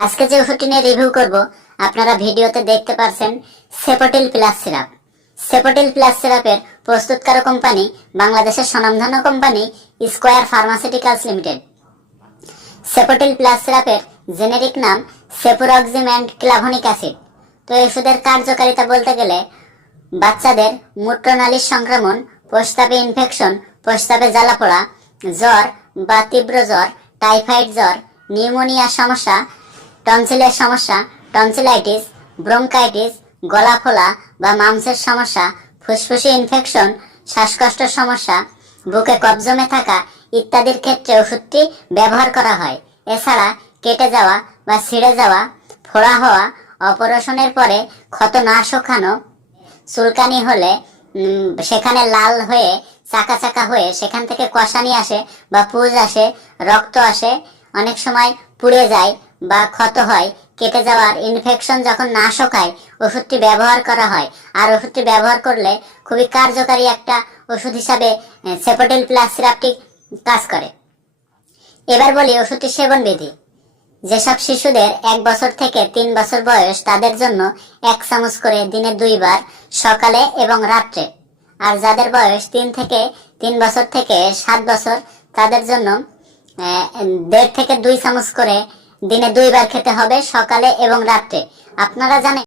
আজকে যে ওষুধটি নিয়ে রিভিউ করব, আপনারা ভিডিওতে দেখতে পারছেন Sepotil plus syrup Sepotil plus সিরাপের প্রস্তুতকারক কোম্পানি বাংলাদেশের স্বনামধন্য company Square Pharmaceuticals Limited Sepotil plus সিরাপের generic নাম সেপুরক্সিম অ্যান্ড ক্লাভনিক অ্যাসিড তো এই ওষুধের কার্যকারিতা বলতে গেলে, বাচ্চাদের মূত্রনালীর সংক্রমণ, প্রস্তাবে ইনফেকশন প্রস্তাবে জ্বালাপোড়া, জ্বর বা তীব্র জ্বর টাইফয়েড জ্বর নিউমোনিয়া সমস্যা টনসিলের সমস্যা টনসিলাইটিস ব্রঙ্কাইটিস গলা ফোলা বা মাংসের সমস্যা, ফুসফুসে ইনফেকশন শ্বাসকষ্টের সমস্যা, বুকে কফ জমে থাকা ইত্যাদির ক্ষেত্রে ওষুধটি ব্যবহার করা হয়। এছাড়া কেটে যাওয়া বা ছিঁড়ে যাওয়া, ফোড়া হওয়া, অপারেশনের পরে ক্ষত না শুকানো, চুলকানি হলে সেখানে লাল হয়ে, চাকা চাকা হয়ে সেখান থেকে কষানি আসে বা পুজ আসে, রক্ত আসে, অনেক সময় পুড়ে যায় বা ক্ষত হয়, কেটে যাওয়ার ইনফেকশন যখন না শোকায়, ওষুধটি ব্যবহার করা হয়। আর ওষুধটি ব্যবহার করলে খুবই কার্যকারী একটা ওষুধ হিসাবে সেপোটেল প্লাস সিরাপটি কাজ করে। এবার বলি ওষুধটি সেবন বিধি যেসব শিশুদের এক বছর থেকে তিন বছর বয়স, তাদের জন্য এক চামচ করে দিনে দুইবার, সকালে এবং রাত্রে। আর যাদের বয়স তিন থেকে তিন বছর থেকে সাত বছর, তাদের জন্য দেড় থেকে দুই চামচ করে দিনে দুইবার খেতে হবে সকালে এবং রাত্রে। আপনারা জানেন